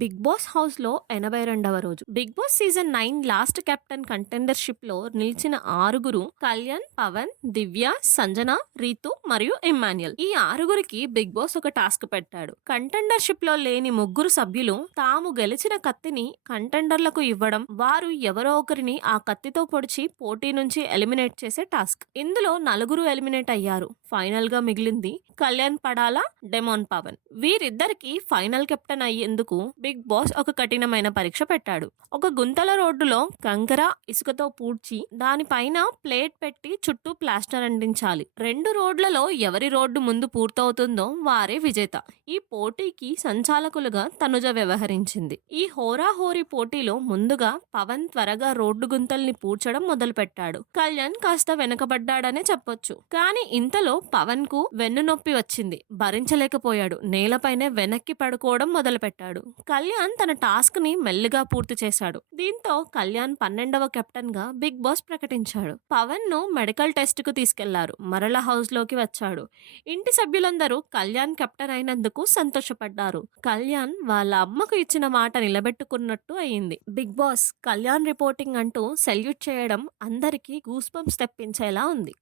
Big boss హౌస్లో ఎనభై రెండవ రోజు. Big Boss season nine last captain కంటెండర్షిప్లో నిలిచిన ఆరుగురు కళ్యాణ్ పవన్ దివ్య సంజన రీతు మరియు ఇమ్మాన్యుల్ ఈ ఆరుగురికి బిగ్ బాస్ ఒక టాస్క్ పెట్టాడు. కంటెండర్షిప్లో లేని ముగ్గురు సభ్యులు తాము గెలిచిన కత్తిని కంటెండర్లకు ఇవ్వడం వారు ఎవరో ఒకరిని ఆ కత్తితో పొడిచి పోటీ నుంచి ఎలిమినేట్ చేసే టాస్క్. ఇందులో నలుగురు ఎలిమినేట్ అయ్యారు. ఫైనల్గా మిగిలింది కళ్యాణ్ పడాల డెమోన్ పవన్. వీరిద్దరికి ఫైనల్ కెప్టెన్ అయ్యేందుకు బిగ్ బాస్ ఒక కఠినమైన పరీక్ష పెట్టాడు. ఒక గుంతల రోడ్డులో కంకర ఇసుకతో పూడ్చి దానిపైన ప్లేట్ పెట్టి చుట్టూ ప్లాస్టర్ అంటించాలి. రెండు రోడ్లలో ఎవరి రోడ్డు ముందు పూర్తవుతుందో వారే విజేత. ఈ పోటీకి సంచాలకులుగా తనుజ వ్యవహరించింది. ఈ హోరాహోరీ పోటీలో ముందుగా పవన్ త్వరగా రోడ్డు గుంతల్ని పూడ్చడం మొదలుపెట్టాడు. కళ్యాణ్ కాస్త వెనకబడ్డాడనే చెప్పొచ్చు. కానీ ఇంతలో పవన్కు వెన్ను నొప్పి వచ్చింది. భరించలేకపోయాడు. నేలపైనే వెనక్కి పడుకోవడం మొదలుపెట్టాడు. కళ్యాణ్ తన టాస్క్ని మెల్లిగా పూర్తి చేశాడు. దీంతో కళ్యాణ్ పన్నెండవ కెప్టెన్గా బిగ్ బాస్ ప్రకటించాడు. పవన్ను మెడికల్ టెస్ట్కు తీసుకెళ్ళారు. మరల హౌస్లోకి వచ్చాడు. ఇంటి సభ్యులందరూ కళ్యాణ్ కెప్టెన్ అయినందుకు సంతోషపడ్డారు. కళ్యాణ్ వాళ్ళ అమ్మకు ఇచ్చిన మాట నిలబెట్టుకున్నట్టు అయింది. బిగ్ బాస్ కళ్యాణ్ రిపోర్టింగ్ అంటూ సెల్యూట్ చేయడం అందరికీ గూస్ బంప్స్ తెప్పించేలా ఉంది.